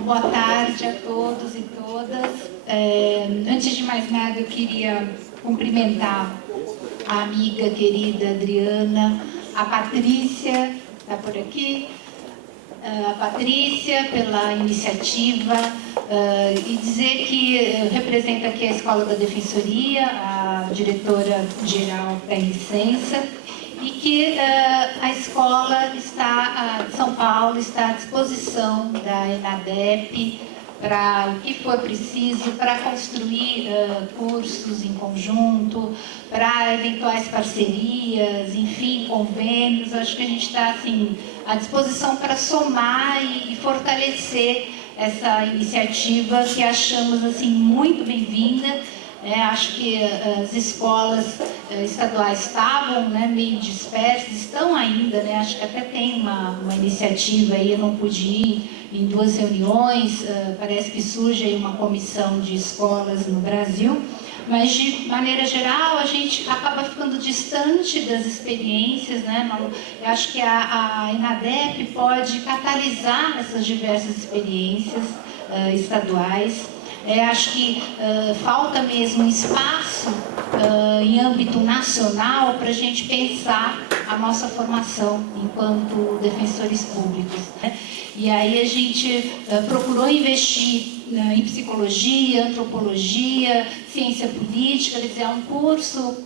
Boa tarde a todos e todas. Antes de mais nada, eu queria cumprimentar a amiga querida Adriana, a Patrícia, está por aqui, a Patrícia pela iniciativa e dizer que representa aqui a Escola da Defensoria, a diretora-geral da licença, e que a escola de São Paulo está à disposição da ENADEP para o que for preciso, para construir cursos em conjunto, para eventuais parcerias, enfim, convênios. Acho que a gente está assim, à disposição para somar e fortalecer essa iniciativa que achamos assim, muito bem-vinda. Acho que as escolas estaduais estavam meio dispersas, estão ainda, acho que até tem uma iniciativa aí, eu não pude ir em 2 reuniões, parece que surge aí uma comissão de escolas no Brasil, mas de maneira geral a gente acaba ficando distante das experiências, Eu acho que a ENADEP pode catalisar essas diversas experiências estaduais. Acho que falta mesmo espaço em âmbito nacional para a gente pensar a nossa formação enquanto defensores públicos. E aí a gente procurou investir em psicologia, antropologia, ciência política, quer dizer, é um curso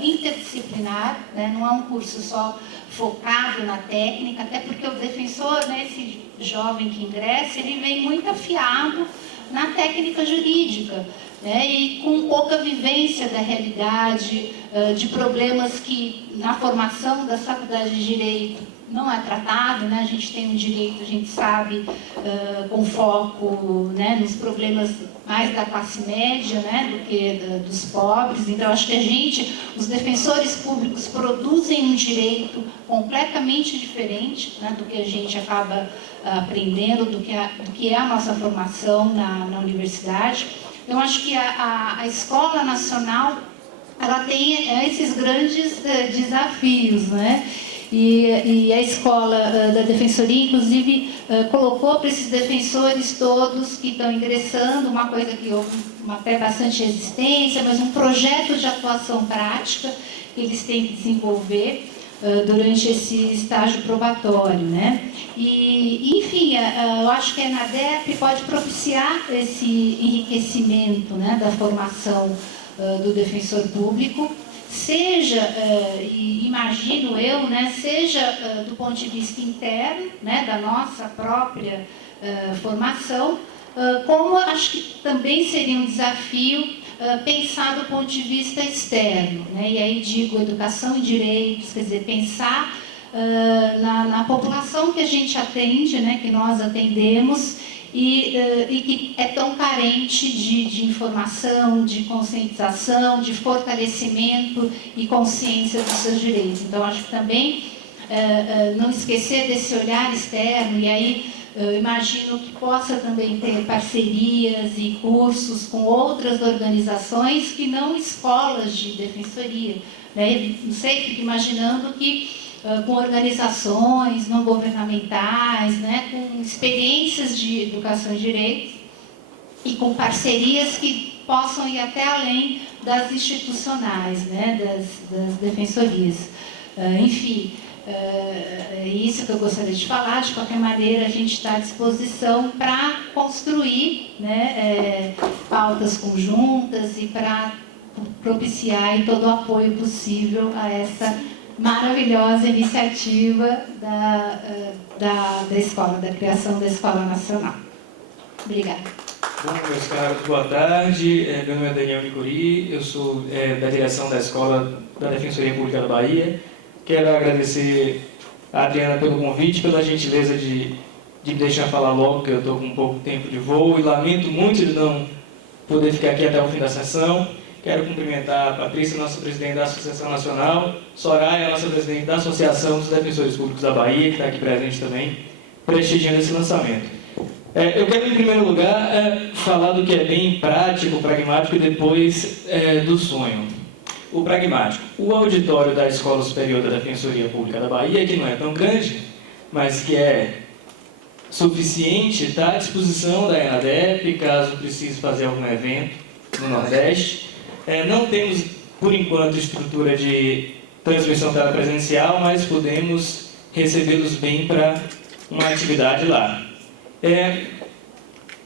interdisciplinar, não é um curso só focado na técnica, até porque o defensor, esse jovem que ingressa, ele vem muito afiado na técnica jurídica, e com pouca vivência da realidade, de problemas que na formação da faculdade de Direito não é tratado, A gente tem um direito, a gente sabe, com foco nos problemas mais da classe média, do que dos pobres. Então, acho que os defensores públicos produzem um direito completamente diferente do que a gente acaba aprendendo, do que é a nossa formação na universidade. Então, acho que a Escola Nacional ela tem esses grandes desafios, E a Escola da Defensoria, inclusive, colocou para esses defensores todos que estão ingressando uma coisa que houve até bastante resistência, mas um projeto de atuação prática que eles têm que desenvolver durante esse estágio probatório, E, enfim, eu acho que a ENADEP pode propiciar esse enriquecimento da formação do defensor público, seja, imagino eu, seja do ponto de vista interno, da nossa própria formação, como acho que também seria um desafio pensar do ponto de vista externo, E aí digo educação e direitos, quer dizer, pensar na população que a gente atende, que nós atendemos, e que é tão carente de informação, de conscientização, de fortalecimento e consciência dos seus direitos. Então, acho que também não esquecer desse olhar externo, e aí eu imagino que possa também ter parcerias e cursos com outras organizações que não escolas de defensoria. Não sei, fico imaginando que com organizações não governamentais, com experiências de educação e direitos e com parcerias que possam ir até além das institucionais, das defensorias. Enfim, é isso que eu gostaria de falar. De qualquer maneira, a gente está à disposição para construir pautas conjuntas e para propiciar todo o apoio possível a essa maravilhosa iniciativa da escola, da criação da Escola Nacional. Obrigada. Bom, meus caros, boa tarde. Meu nome é Daniel Nicuri, eu sou da direção da Escola da Defensoria Pública da Bahia. Quero agradecer a Adriana pelo convite, pela gentileza de me deixar falar logo, que eu estou com pouco tempo de voo, e lamento muito de não poder ficar aqui até o fim da sessão. Quero cumprimentar a Patrícia, nossa presidente da Associação Nacional, Soraya, nossa presidente da Associação dos Defensores Públicos da Bahia, que está aqui presente também, prestigiando esse lançamento. Eu quero, em primeiro lugar, falar do que é bem prático, pragmático, e depois do sonho. O pragmático. O auditório da Escola Superior da Defensoria Pública da Bahia, que não é tão grande, mas que é suficiente, está à disposição da ENADEP, caso precise fazer algum evento no Nordeste. Não temos, por enquanto, estrutura de transmissão telepresencial, mas podemos recebê-los bem para uma atividade lá.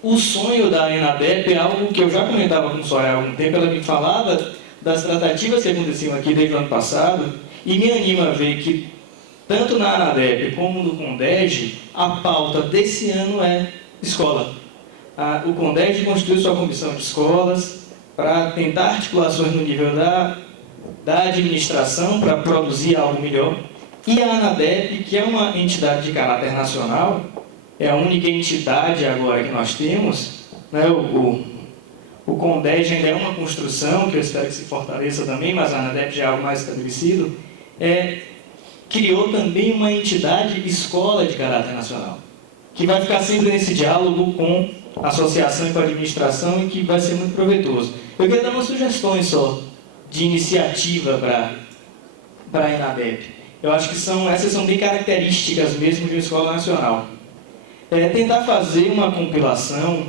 O sonho da ENADEP é algo que eu já comentava com a Soraya há algum tempo. Ela me falava das tratativas que aconteciam aqui desde o ano passado, e me anima a ver que, tanto na ENADEP como no CONDEG, a pauta desse ano é escola. O CONDEG constituiu sua comissão de escolas para tentar articulações no nível da administração para produzir algo melhor. E a ANADEP, que é uma entidade de caráter nacional, é a única entidade agora que nós temos, né? O CONDEG ainda é uma construção, que eu espero que se fortaleça também, mas a ANADEP já é algo mais estabelecido, criou também uma entidade escola de caráter nacional, que vai ficar sempre nesse diálogo com a associação e com a administração, e que vai ser muito proveitoso. Eu queria dar umas sugestões só de iniciativa para a ENADEP. Eu acho que essas são bem características mesmo de uma escola nacional. Tentar fazer uma compilação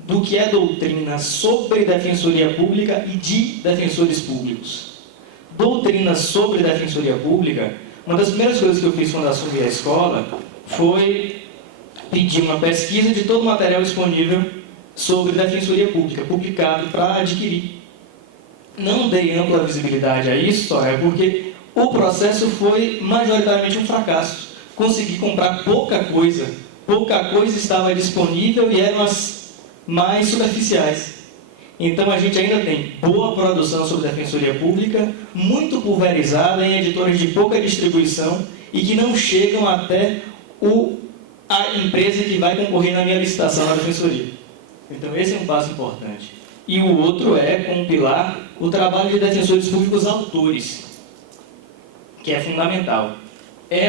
do que é doutrina sobre defensoria pública e de defensores públicos. Doutrina sobre defensoria pública, uma das primeiras coisas que eu fiz quando assumi a escola foi pedir uma pesquisa de todo o material disponível sobre defensoria pública, publicado para adquirir. Não dei ampla visibilidade a isso, só porque o processo foi majoritariamente um fracasso. Consegui comprar pouca coisa estava disponível e eram as mais superficiais. Então a gente ainda tem boa produção sobre defensoria pública, muito pulverizada em editores de pouca distribuição e que não chegam até a empresa que vai concorrer na minha licitação na defensoria. Então esse é um passo importante. E o outro é compilar o trabalho de defensores públicos autores, que é fundamental.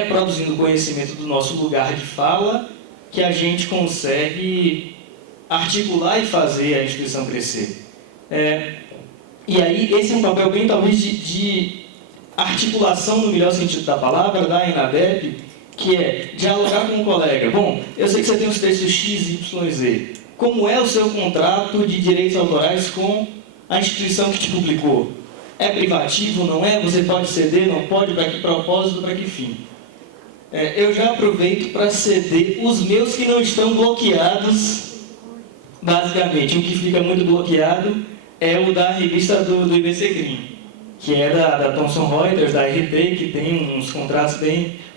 Produzindo conhecimento do nosso lugar de fala que a gente consegue articular e fazer a instituição crescer. E aí, esse é um papel bem, talvez, de articulação, no melhor sentido da palavra, da ENADEP, que é dialogar com um colega. Bom, eu sei que você tem os textos X, Y, Z. Como é o seu contrato de direitos autorais com a instituição que te publicou? É privativo, não é? Você pode ceder, não pode? Para que propósito, para que fim? Eu já aproveito para ceder os meus que não estão bloqueados, basicamente. O que fica muito bloqueado é o da revista do IBCCRIM, que é da Thomson Reuters, da RT, que tem uns contratos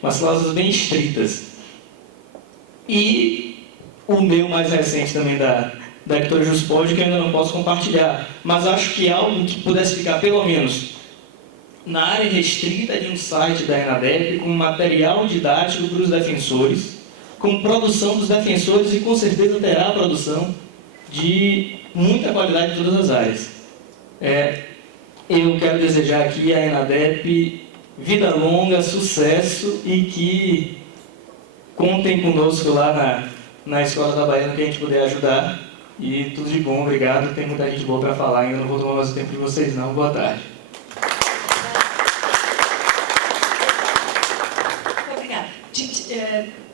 umas cláusulas bem estritas. E o meu mais recente também da editora Juspod, que eu ainda não posso compartilhar, mas acho que é algo que pudesse ficar, pelo menos, na área restrita de um site da ENADEP, com material didático para os defensores, com produção dos defensores, e com certeza terá a produção de muita qualidade em todas as áreas. Eu quero desejar aqui à ENADEP vida longa, sucesso, e que contem conosco lá na Escola da Bahia, no que a gente puder ajudar. E tudo de bom, obrigado. Tem muita gente boa para falar, ainda não vou tomar mais o tempo de vocês não. Boa tarde.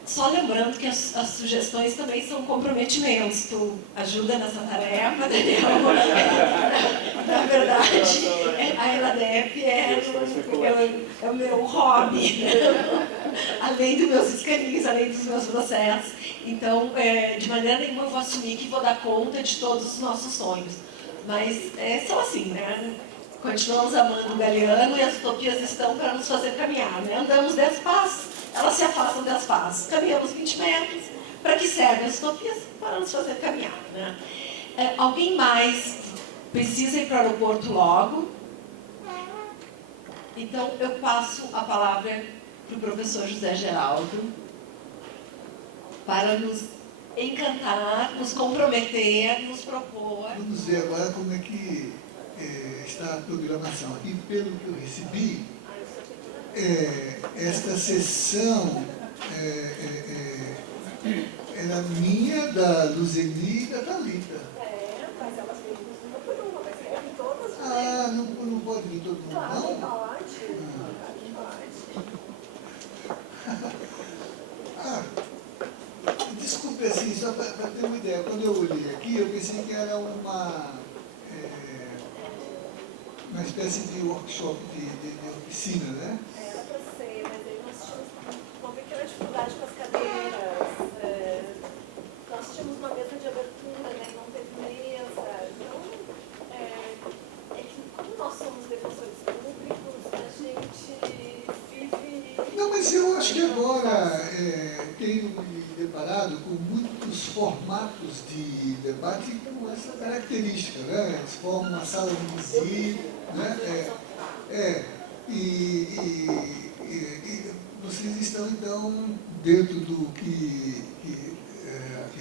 Só lembrando que as sugestões também são comprometimentos. Tu ajuda nessa tarefa, Daniel. Na verdade, a ENADEP é o meu hobby, além dos meus escaninhos, além dos meus processos. Então, de maneira nenhuma eu vou assumir que vou dar conta de todos os nossos sonhos. Mas são assim, né? Continuamos amando o Galeano e as utopias estão para nos fazer caminhar, né? Andamos 10 passos, elas se afastam 10 passos. Caminhamos 20 metros. Para que servem as utopias? Para nos fazer caminhar, né? Alguém mais precisa ir para o aeroporto logo? Então, eu passo a palavra para o professor José Geraldo para nos encantar, nos comprometer, nos propor. Vamos ver agora como é que está a programação. E pelo que eu recebi, esta sessão era minha, da Luzeni e da Thalita. Mas elas têm uma por uma, mas servem todas. Não pode vir todo mundo, não? Pode. Desculpa. assim, só para ter uma ideia, quando eu olhei aqui, eu pensei que era uma espécie de workshop de oficina, né? Era para ser, mas aí nós tínhamos uma pequena dificuldade com as cadeiras. Nós tínhamos uma mesa de abertura, né? Não teve mesa. Então, é que como nós somos defensores públicos, a gente vive... Não, mas eu acho que agora tenho me deparado com muitos formatos de debate com essa característica, né? Eles formam uma sala de visita, né? E vocês estão, então, dentro do que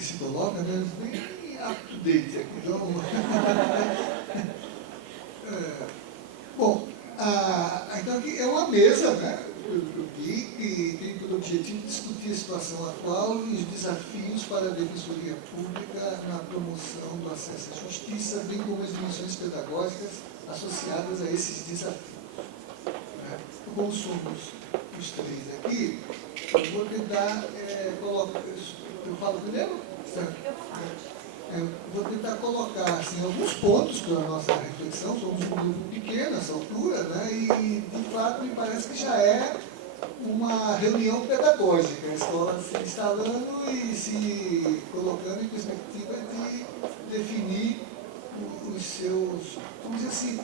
se coloca, né? Bem up-to-date aqui. Então, bom, então aqui é uma mesa, né? Eu vi que tem por objetivo discutir a situação atual e os desafios para a Defensoria Pública na promoção do acesso à justiça, bem como as dimensões pedagógicas associadas a esses desafios. Como somos os três aqui, eu vou tentar colocar... Eu falo primeiro? Eu vou tentar colocar assim, alguns pontos para a nossa reflexão. Somos um grupo pequeno nessa altura, né? E, de fato, me parece que já é uma reunião pedagógica. A escola se instalando e se colocando em perspectiva de definir os seus, vamos dizer assim,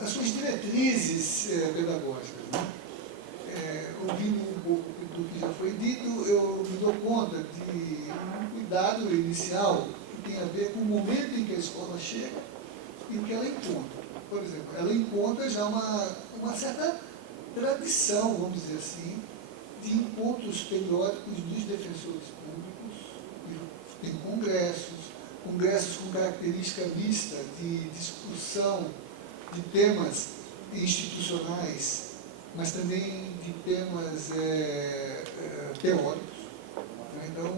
as suas diretrizes pedagógicas, né? Ouvindo um pouco do que já foi dito, eu me dou conta de um cuidado inicial que tem a ver com o momento em que a escola chega e o que ela encontra. Por exemplo, ela encontra já uma certa tradição, vamos dizer assim, de encontros periódicos dos defensores públicos, tem congressos com característica mista de discussão de temas institucionais, mas também de temas teóricos. Então,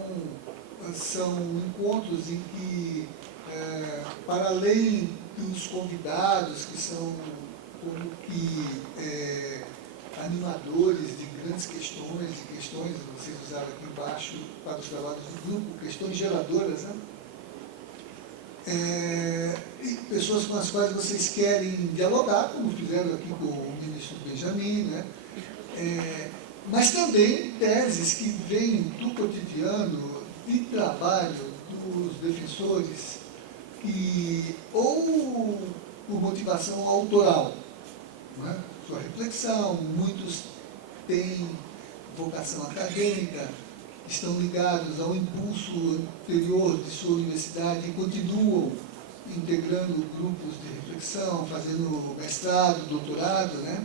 são encontros em que, para além dos convidados, que são como que animadores de grandes questões, vocês usaram aqui embaixo para os trabalhos do grupo, questões geradoras, né? E pessoas com as quais vocês querem dialogar, como fizeram aqui com o ministro Benjamin, né? Mas também teses que vêm do cotidiano de trabalho dos defensores, ou por motivação autoral, né? Sua reflexão, muitos têm vocação acadêmica, estão ligados ao impulso anterior de sua universidade e continuam integrando grupos de reflexão, fazendo mestrado, doutorado, né?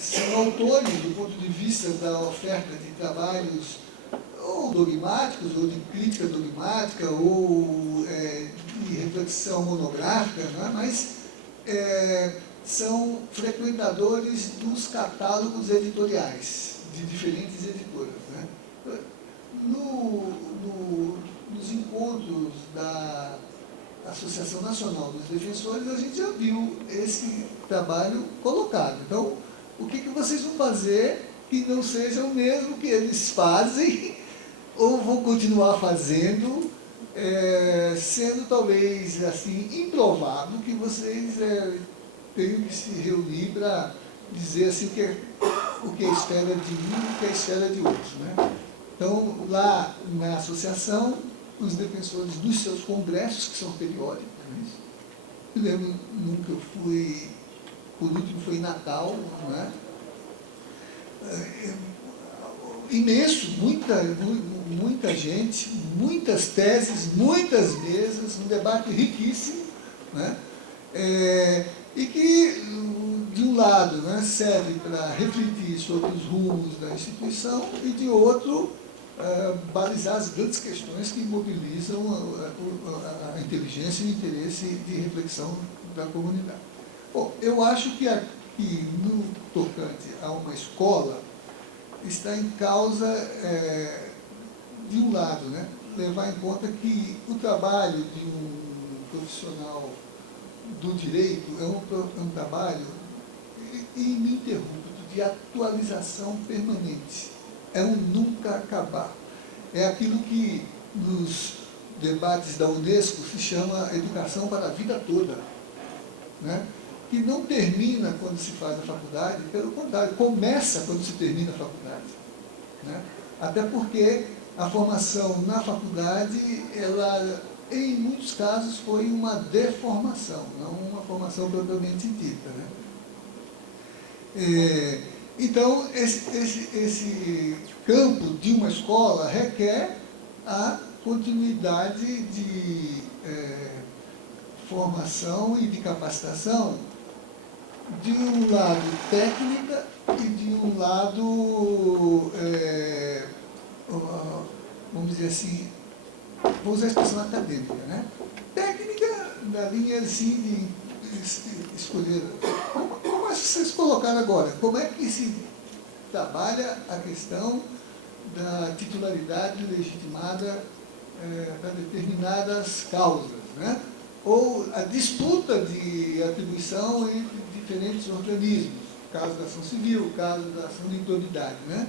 São autores do ponto de vista da oferta de trabalhos ou dogmáticos, ou de crítica dogmática, ou de reflexão monográfica, né? Mas são frequentadores dos catálogos editoriais de diferentes editoras, né? Nos encontros da Associação Nacional dos Defensores, a gente já viu esse trabalho colocado. Então, o que vocês vão fazer que não seja o mesmo que eles fazem, ou vão continuar fazendo, sendo talvez assim improvável que vocês tenham que se reunir para dizer assim, o que é esfera de um e o que é esfera de outro, né? Então, lá na associação, os defensores dos seus congressos, que são periódicos, né? Eu lembro, nunca eu fui, por último foi em Natal, não é? Imenso, muita gente, muitas teses, muitas mesas, um debate riquíssimo, né? E que, de um lado, né, serve para refletir sobre os rumos da instituição e, de outro, balizar as grandes questões que mobilizam a inteligência e o interesse de reflexão da comunidade. Bom, eu acho que aqui, no tocante a uma escola, está em causa, de um lado, né, levar em conta que o trabalho de um profissional do direito é um trabalho ininterrupto de atualização permanente. é um nunca acabar. É aquilo que nos debates da Unesco se chama educação para a vida toda, né? Que não termina quando se faz a faculdade, pelo contrário, começa quando se termina a faculdade, né? Até porque a formação na faculdade, ela, em muitos casos, foi uma deformação, não uma formação propriamente dita, né? Então, esse campo de uma escola requer a continuidade de formação e de capacitação de um lado técnica e de um lado, vamos dizer assim, vou usar a expressão acadêmica, né? Técnica na linha assim de escolher. Como vocês colocaram agora? Como é que se trabalha a questão da titularidade legitimada para determinadas causas, né? Ou a disputa de atribuição entre diferentes organismos, caso da ação civil, caso da ação de improbidade, né?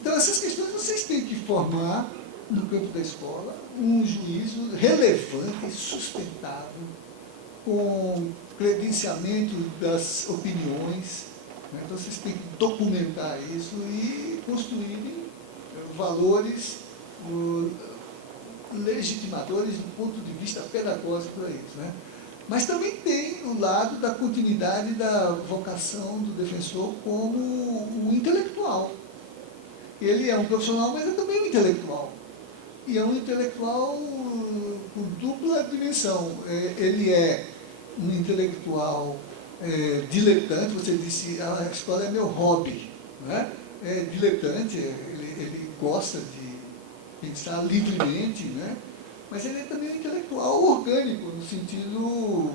Então, essas questões vocês têm que formar, no campo da escola, um juízo relevante, sustentável, com credenciamento das opiniões, né? Então, vocês têm que documentar isso e construírem valores legitimadores do ponto de vista pedagógico para isso, né? Mas também tem o lado da continuidade da vocação do defensor como um intelectual. Ele é um profissional, mas é também um intelectual. E é um intelectual com dupla dimensão. Ele é um intelectual diletante, você disse, a escola é meu hobby, né? É diletante, ele gosta de pensar livremente, né? Mas ele é também um intelectual orgânico, no sentido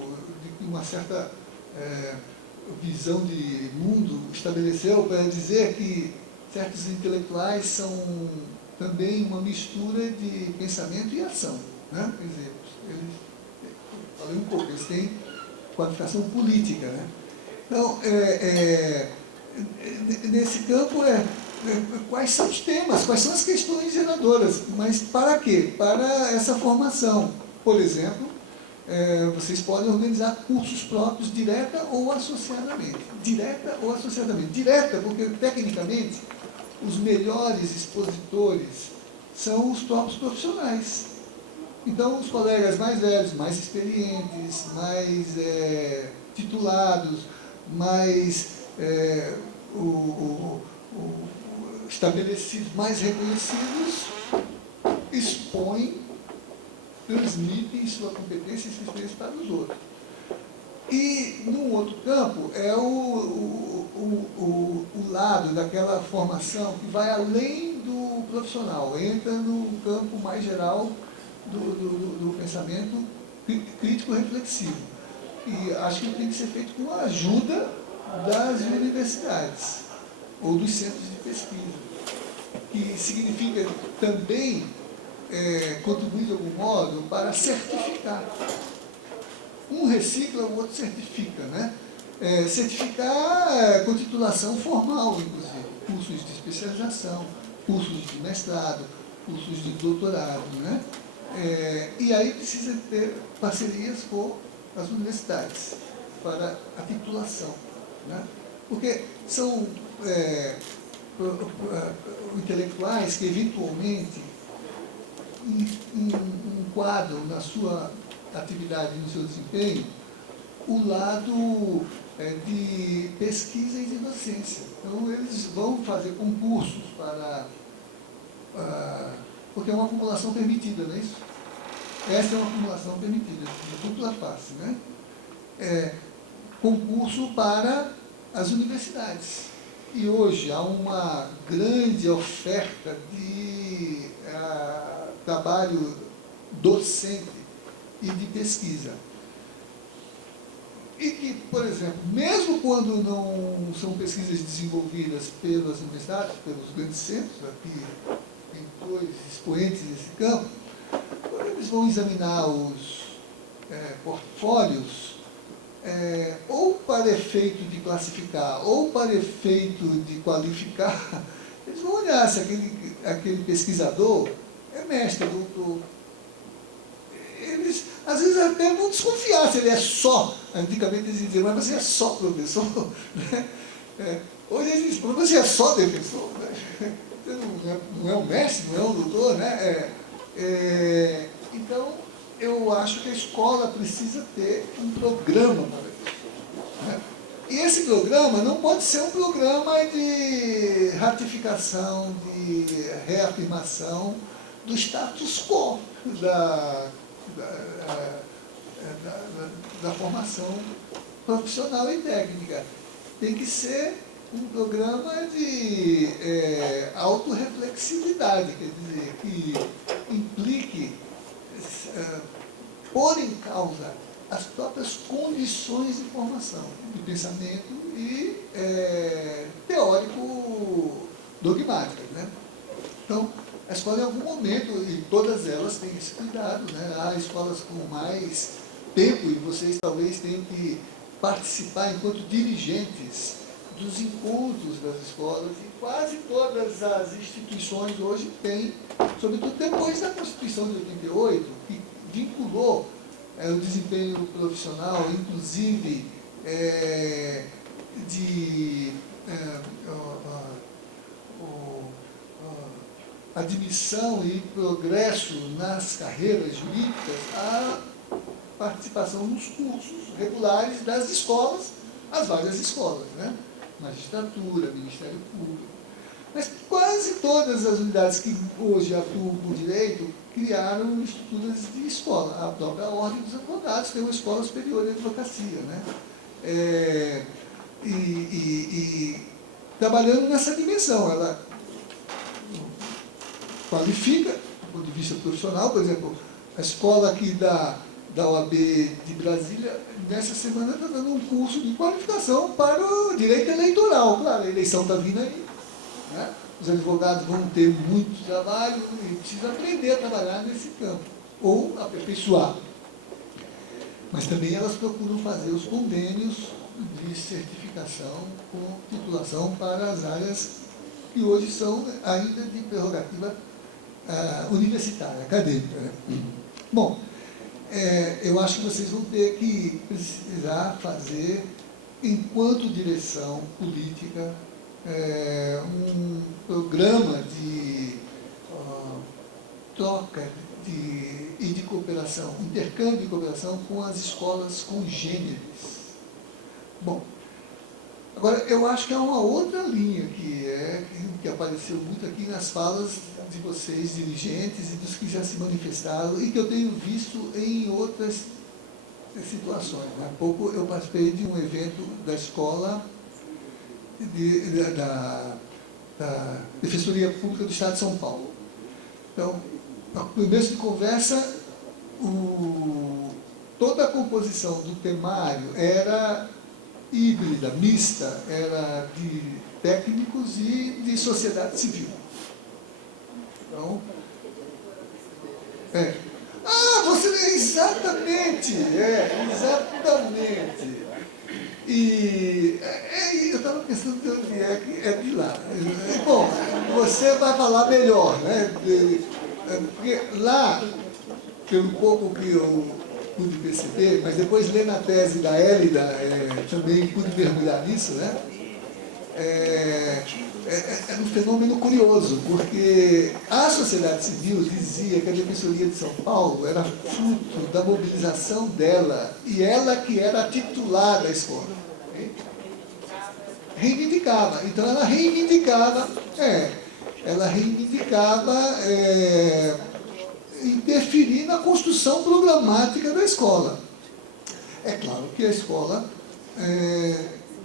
de uma certa visão de mundo estabeleceu para dizer que certos intelectuais são também uma mistura de pensamento e ação, né? Quer dizer, falei um pouco, eles têm qualificação política, né? Então, nesse campo quais são os temas, quais são as questões geradoras, mas para quê? Para essa formação. Por exemplo, vocês podem organizar cursos próprios direta ou associadamente. Direta ou associadamente. Direta, porque tecnicamente os melhores expositores são os próprios profissionais. Então, os colegas mais velhos, mais experientes, mais titulados, mais estabelecidos, mais reconhecidos, expõem, transmitem sua competência e sua experiência para os outros. E, num outro campo, é o lado daquela formação que vai além do profissional, entra no campo mais geral do pensamento crítico-reflexivo. E acho que tem que ser feito com a ajuda das universidades ou dos centros de pesquisa, que significa também contribuir de algum modo para certificar. Um recicla, o outro certifica, né? Certificar com titulação formal, inclusive, cursos de especialização, cursos de mestrado, cursos de doutorado, né? E aí precisa ter parcerias com as universidades para a titulação, né? Porque são intelectuais que eventualmente enquadram na sua atividade, no seu desempenho, o lado de pesquisa e de docência. Então, eles vão fazer concursos para... porque é uma acumulação permitida, não é isso? Essa é uma acumulação permitida, de dupla face, né? Concurso para as universidades. E hoje há uma grande oferta de trabalho docente e de pesquisa. E que, por exemplo, mesmo quando não são pesquisas desenvolvidas pelas universidades, pelos grandes centros, aqui tem dois expoentes desse campo, quando eles vão examinar os portfólios, ou para efeito de classificar, ou para efeito de qualificar, eles vão olhar se aquele pesquisador é mestre, doutor. Eles, às vezes, até vão desconfiar se ele é só. Antigamente eles diziam, mas você é só professor? Hoje eles dizem, mas você é só defensor? Né? Você não é um mestre, não é um doutor? Né? Então, eu acho que a escola precisa ter um programa para isso. Né? E esse programa não pode ser um programa de ratificação, de reafirmação do status quo da formação profissional e técnica. Tem que ser um programa de autorreflexividade, quer dizer, que implique pôr em causa as próprias condições de formação, de pensamento e teórico-dogmáticas. Né? Então, a escola em algum momento, e todas elas têm esse cuidado, né? Há escolas com mais tempo e vocês talvez tenham que participar enquanto dirigentes dos encontros das escolas, e quase todas as instituições hoje têm, sobretudo depois da Constituição de 88, que vinculou o desempenho profissional, inclusive admissão e progresso nas carreiras jurídicas, a participação nos cursos regulares das escolas, as várias escolas, né? Magistratura, Ministério Público. Mas quase todas as unidades que hoje atuam por direito criaram estruturas de escola. A própria Ordem dos Advogados tem uma escola superior de advocacia, né? Trabalhando nessa dimensão, ela qualifica, do ponto de vista profissional. Por exemplo, a escola aqui da OAB de Brasília, nessa semana está dando um curso de qualificação para o direito eleitoral. Claro, a eleição está vindo aí, né? Os advogados vão ter muito trabalho e precisam aprender a trabalhar nesse campo, ou aperfeiçoar. Mas também elas procuram fazer os convênios de certificação com titulação para as áreas que hoje são ainda de prerrogativa universitária, acadêmica. Né? Bom, eu acho que vocês vão ter que precisar fazer, enquanto direção política, um programa de troca e de cooperação, intercâmbio de cooperação com as escolas congêneres. Bom, agora, eu acho que há uma outra linha que apareceu muito aqui nas falas de vocês, dirigentes, e dos que já se manifestaram, e que eu tenho visto em outras situações. Há pouco eu participei de um evento da escola da Defensoria Pública do Estado de São Paulo. Então, no começo de conversa, toda a composição do temário era híbrida, mista, era de técnicos e de sociedade civil. Então, exatamente, exatamente. E eu estava pensando de onde é de lá. Bom, você vai falar melhor, né? Porque lá, pelo pouco que eu pude perceber, mas depois lendo a tese da Hélida, também pude mergulhar nisso, né? É um fenômeno curioso, porque a sociedade civil dizia que a Defensoria de São Paulo era fruto da mobilização dela, e ela que era a titular da escola. Reivindicava. Então ela reivindicava interferir na construção programática da escola. É claro que a escola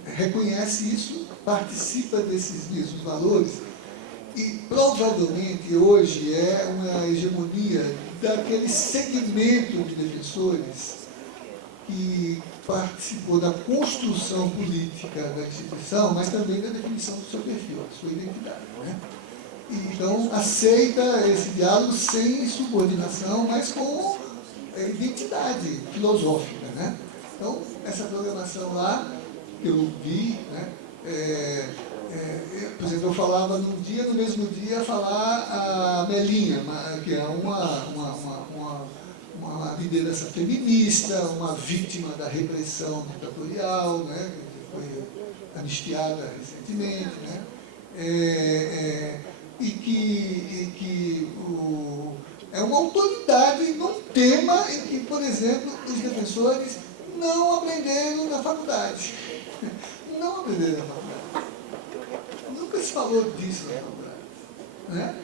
reconhece isso, participa desses mesmos valores, e provavelmente hoje é uma hegemonia daquele segmento de defensores que participou da construção política da instituição, mas também da definição do seu perfil, da sua identidade. Né? Então, aceita esse diálogo sem subordinação, mas com identidade filosófica. Né? Então, essa programação lá, que eu vi, né, por exemplo, eu falava num dia, no mesmo dia, falar a Melinha, que é uma liderança feminista, uma vítima da repressão ditatorial, né, que foi anistiada recentemente, né, é uma autoridade num tema em que, por exemplo, os defensores não aprenderam na faculdade. Não aprenderam na faculdade. Nunca se falou disso na faculdade. Né?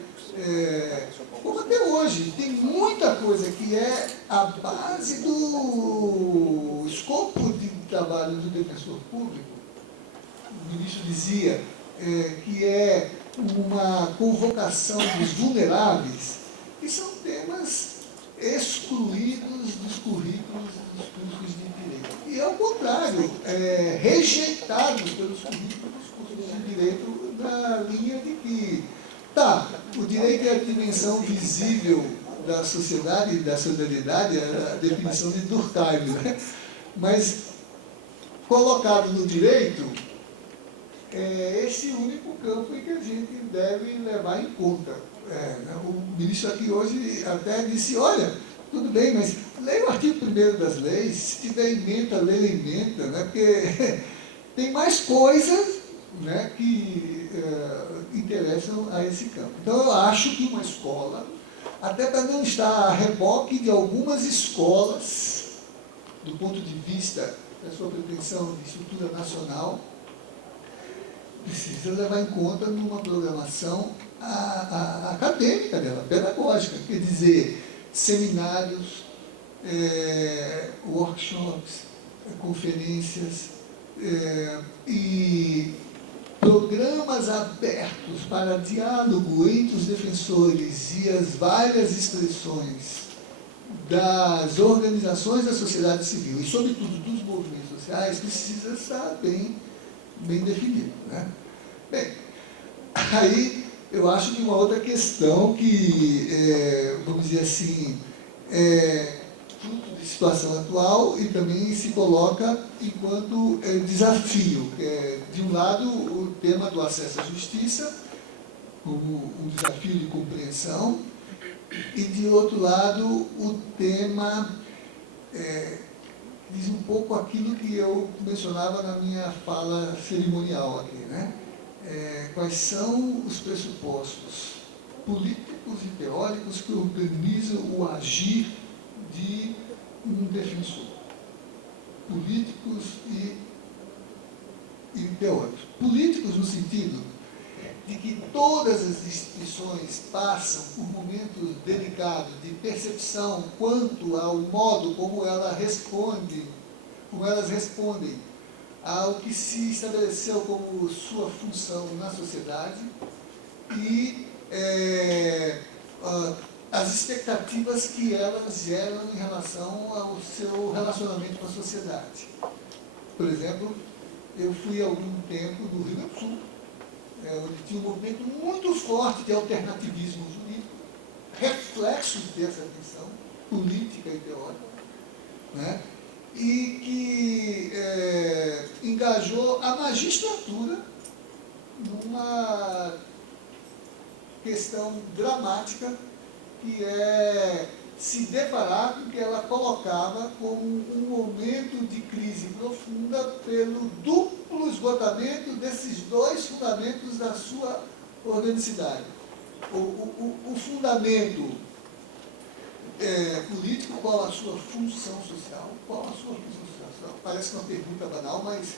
Como até hoje, tem muita coisa que é a base do escopo de trabalho do defensor público. O ministro dizia que é uma convocação dos vulneráveis, que são temas excluídos dos currículos dos cursos de direito. E, ao contrário, rejeitados pelos currículos dos cursos de direito na linha de que, o direito é a dimensão visível da sociedade e da solidariedade, a definição de Durkheim, né? Mas, colocado no direito, é esse único campo em que a gente deve levar em conta. O ministro aqui hoje até disse, olha, tudo bem, mas leia o artigo 1º das leis, se tiver emenda, leia a emenda, né? Porque tem mais coisas, né, que interessam a esse campo. Então, eu acho que uma escola, até para não estar a reboque de algumas escolas, do ponto de vista da sua pretensão de estrutura nacional, precisa levar em conta numa programação acadêmica dela, pedagógica, quer dizer, seminários, workshops, conferências e programas abertos para diálogo entre os defensores e as várias expressões das organizações da sociedade civil e, sobretudo, dos movimentos sociais, precisa estar bem definido. Né? Bem, aí eu acho que uma outra questão que, vamos dizer assim, fruto de situação atual e também se coloca enquanto desafio. De um lado, o tema do acesso à justiça, como um desafio de compreensão, e, de outro lado, o tema diz um pouco aquilo que eu mencionava na minha fala cerimonial aqui, né? Quais são os pressupostos políticos e teóricos que organizam o agir de um defensor? Políticos e teóricos. Políticos no sentido de que todas as instituições passam por momentos delicados de percepção quanto ao modo como elas respondem ao que se estabeleceu como sua função na sociedade e as expectativas que elas geram em relação ao seu relacionamento com a sociedade. Por exemplo, eu fui há algum tempo no Rio Grande do Sul, onde tinha um movimento muito forte de alternativismo jurídico, reflexo dessa tensão política e teórica, né? E que engajou a magistratura numa questão dramática, que é se deparar com o que ela colocava como um momento de crise profunda pelo duplo esgotamento desses dois fundamentos da sua organicidade. O fundamento político, qual a sua função social? Qual a sua função social? Parece uma pergunta banal, mas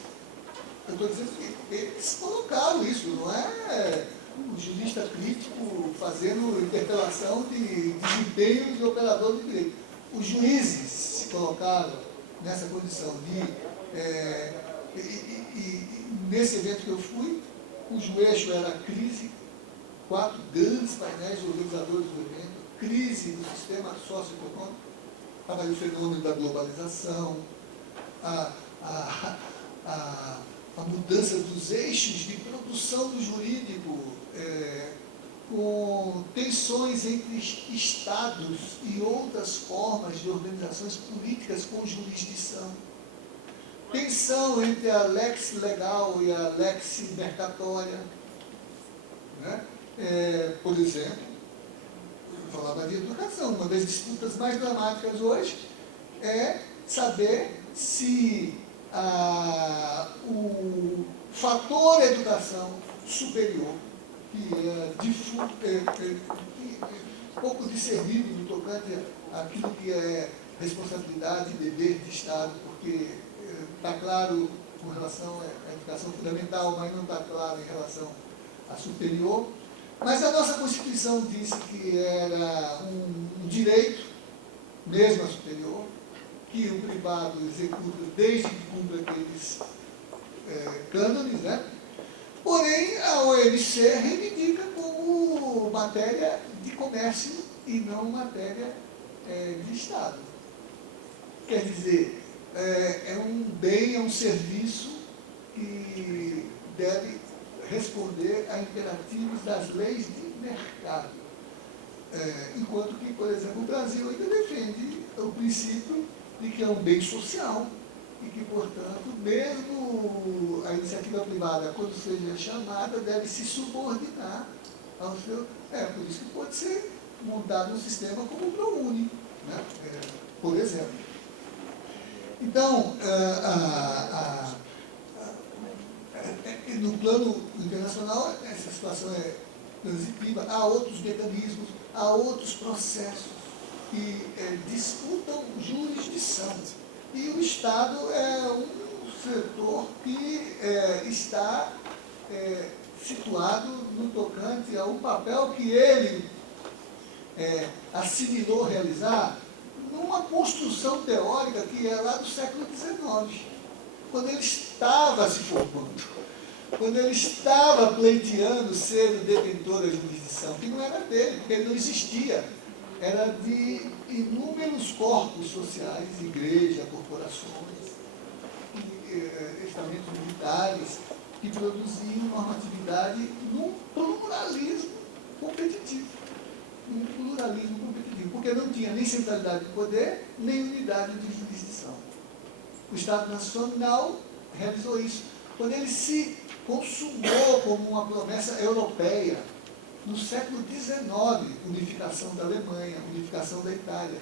eu estou dizendo que eles colocaram isso, não é um jurista crítico fazendo interpelação de desempenho de operador de direito. Os juízes se colocaram nessa condição de... nesse evento que eu fui, cujo eixo era a crise, 4 grandes painéis organizadores do evento, crise do sistema socioeconômico, estava aí o fenômeno da globalização, a mudança dos eixos de produção do jurídico, com tensões entre estados e outras formas de organizações políticas com jurisdição. tensão entre a lex legal e a lex mercatória, né? Por exemplo, eu falava de educação, uma das disputas mais dramáticas hoje é saber se o fator educação superior, que é pouco discernido no tocante àquilo que é responsabilidade e dever de Estado, porque está claro com relação à educação fundamental, mas não está claro em relação à superior. Mas a nossa Constituição disse que era um direito, mesmo a superior, que o privado executa desde que cumpra aqueles cânones, né? Porém, a OMC reivindica como matéria de comércio e não matéria de Estado. Quer dizer, é um bem, é um serviço que deve responder a imperativos das leis de mercado. Enquanto que, por exemplo, o Brasil ainda defende o princípio de que é um bem social e que, portanto, mesmo a iniciativa privada, quando seja chamada, deve se subordinar ao seu... por isso que pode ser montado um sistema como o ProUni, né? Por exemplo. Então, no plano internacional, essa situação é transitiva, há outros mecanismos, há outros processos que disputam jurisdição. E o Estado é um setor que está situado no tocante a um papel que ele assimilou realizar numa construção teórica que é lá do século XIX, quando ele estava se formando, quando ele estava pleiteando ser o detentor da jurisdição, que não era dele, porque ele não existia, era de inúmeros corpos sociais, igreja, corporações, estamentos militares, que produziam normatividade num pluralismo competitivo. Porque não tinha nem centralidade de poder, nem unidade de jurisdição. O Estado Nacional realizou isso. Quando ele se consumou como uma promessa europeia, no século XIX, unificação da Alemanha, unificação da Itália.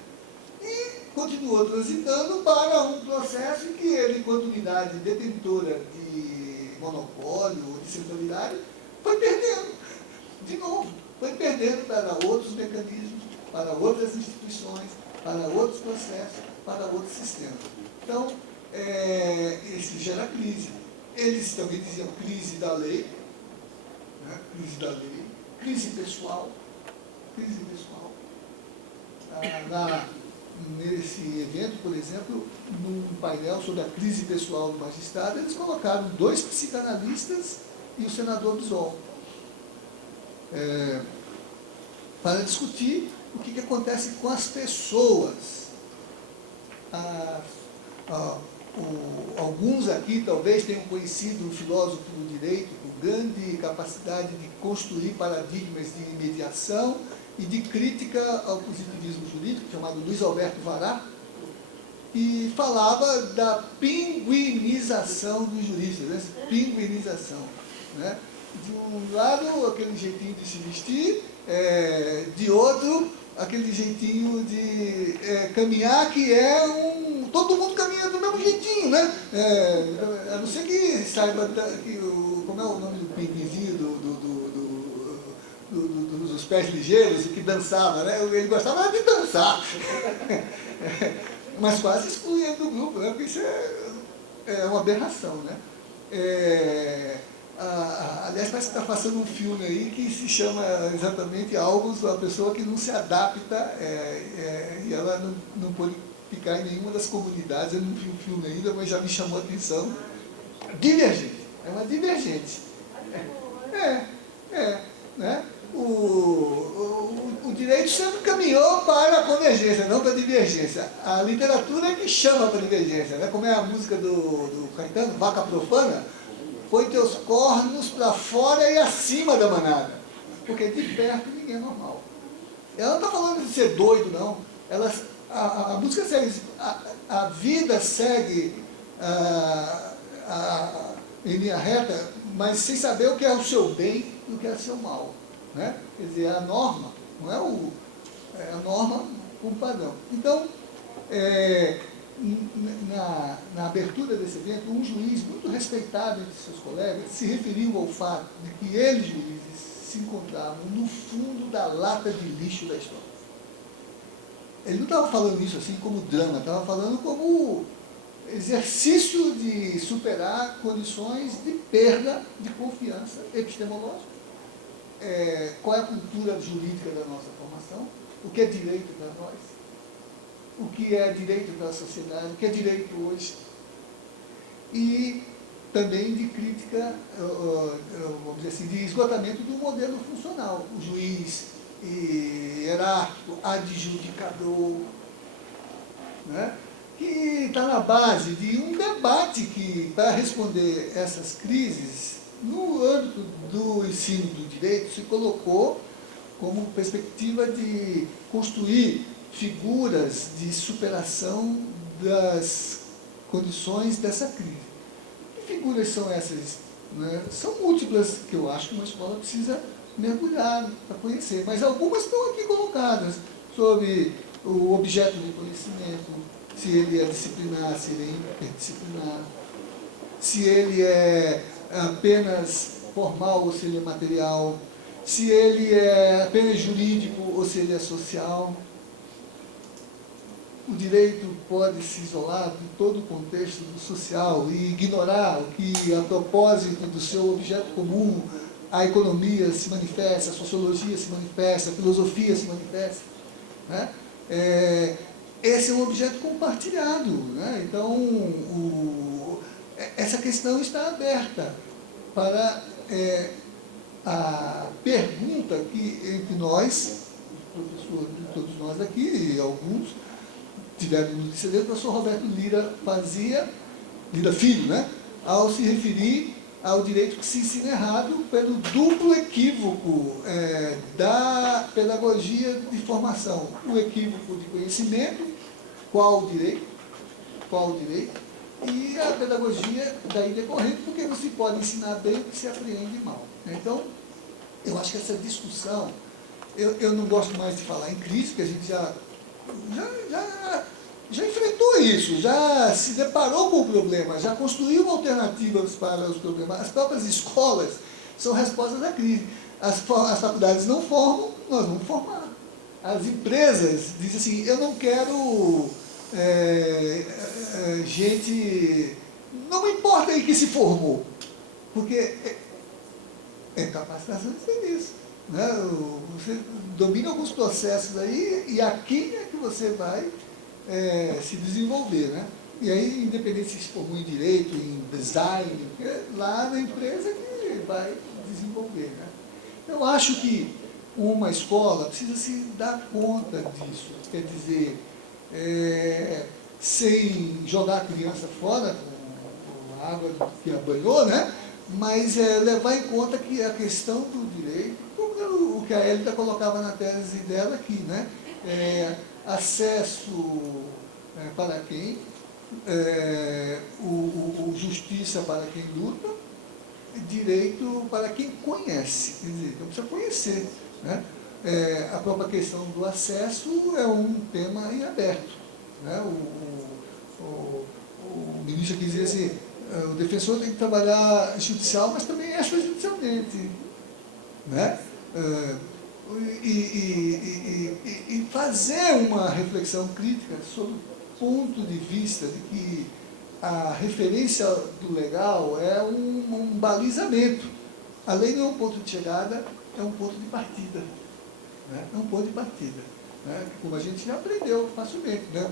E continuou transitando para um processo em que ele, enquanto unidade detentora de monopólio ou de centralidade, foi perdendo, de novo, foi perdendo para outros mecanismos, para outras instituições, para outros processos, para outros sistemas. Então, isso gera crise. Eles também diziam crise da lei, né? Crise da lei, crise pessoal. Nesse evento, por exemplo, num painel sobre a crise pessoal do magistrado, eles colocaram 2 psicanalistas e o senador Bisol, para discutir o que acontece com as pessoas. Alguns aqui talvez tenham conhecido um filósofo do direito com grande capacidade de construir paradigmas de mediação e de crítica ao positivismo jurídico, chamado Luiz Alberto Vará, e falava da pinguinização dos juristas, né? Pinguinização, né? De um lado, aquele jeitinho de se vestir, de outro, aquele jeitinho de caminhar, que todo mundo caminha do mesmo jeitinho, né? A não ser que saiba como é o nome do pinguizinho dos pés ligeiros, que dançava, né? Ele gostava de dançar. Mas quase excluía do grupo, né? Porque isso é uma aberração, né? Aliás, parece que está passando um filme aí que se chama exatamente Algos, a pessoa que não se adapta e ela não pode ficar em nenhuma das comunidades. Eu não vi o filme ainda, mas já me chamou a atenção. Divergente, é uma divergente. Né? O direito sempre caminhou para a convergência, não para a divergência. A literatura é que chama para a divergência, né? Como é a música do Caetano, Vaca Profana, põe teus cornos para fora e acima da manada, porque de perto ninguém é normal. Ela não está falando de ser doido, não. A música segue, a vida segue em linha reta, mas sem saber o que é o seu bem e o que é o seu mal, né? Quer dizer, a norma, não é a norma como padrão. Então, na abertura desse evento, um juiz muito respeitado entre seus colegas se referiu ao fato de que eles, juízes, se encontravam no fundo da lata de lixo da história. Ele não estava falando isso assim como drama, estava falando como exercício de superar condições de perda de confiança epistemológica. Qual é a cultura jurídica da nossa formação? O que é direito para nós? O que é direito para a sociedade? O que é direito hoje? E também de crítica, vamos dizer assim, de esgotamento do modelo funcional. O juiz hierárquico, adjudicador, né? Que está na base de um debate que, para responder essas crises, no âmbito do ensino do direito, se colocou como perspectiva de construir figuras de superação das condições dessa crise. Que figuras são essas? Né? São múltiplas, que eu acho que uma escola precisa mergulhar para conhecer, mas algumas estão aqui colocadas sobre o objeto de conhecimento, se ele é disciplinar, se ele é interdisciplinar, se ele é apenas formal ou se ele é material, se ele é apenas jurídico ou se ele é social. O direito pode se isolar de todo o contexto social e ignorar o que, a propósito do seu objeto comum, a economia se manifesta, a sociologia se manifesta, a filosofia se manifesta, né? Esse é um objeto compartilhado, né? Então, essa questão está aberta para a pergunta que entre nós, professor, todos nós aqui, e alguns tiveram no DCD, o professor Roberto Lira fazia, Lira Filho, né? Ao se referir ao direito que se ensina errado pelo duplo equívoco da pedagogia de formação. O equívoco de conhecimento, qual o direito, e a pedagogia daí decorrente, porque não se pode ensinar bem o que se apreende mal. Então, eu acho que essa discussão, eu não gosto mais de falar em crise, porque a gente já enfrentou isso, já se deparou com o problema, já construiu alternativas para os problemas. As próprias escolas são respostas à crise. As faculdades não formam, nós vamos formar. As empresas dizem assim, eu não quero gente, não importa aí que se formou, porque é capacitação de serviço. Né? Você domina alguns processos aí e aqui é que você vai se desenvolver, né? E aí, independente se formou em direito, em design, lá na empresa que vai desenvolver, né? Eu acho que uma escola precisa se dar conta disso, quer dizer, sem jogar a criança fora com a água que a banhou, né? Mas levar em conta que a questão do direito, como o que a Hélida colocava na tese dela aqui, né? Acesso para quem, justiça para quem luta, direito para quem conhece, quer dizer, então precisa conhecer, né? A própria questão do acesso é um tema em aberto, né? O ministro aqui dizia assim, o defensor tem que trabalhar judicial, mas também extrajudicialmente, né? E fazer uma reflexão crítica sobre o ponto de vista de que a referência do legal é um balizamento. A lei não é um ponto de chegada, é um ponto de partida. Né? É um ponto de partida. Né? Como a gente já aprendeu facilmente. Né?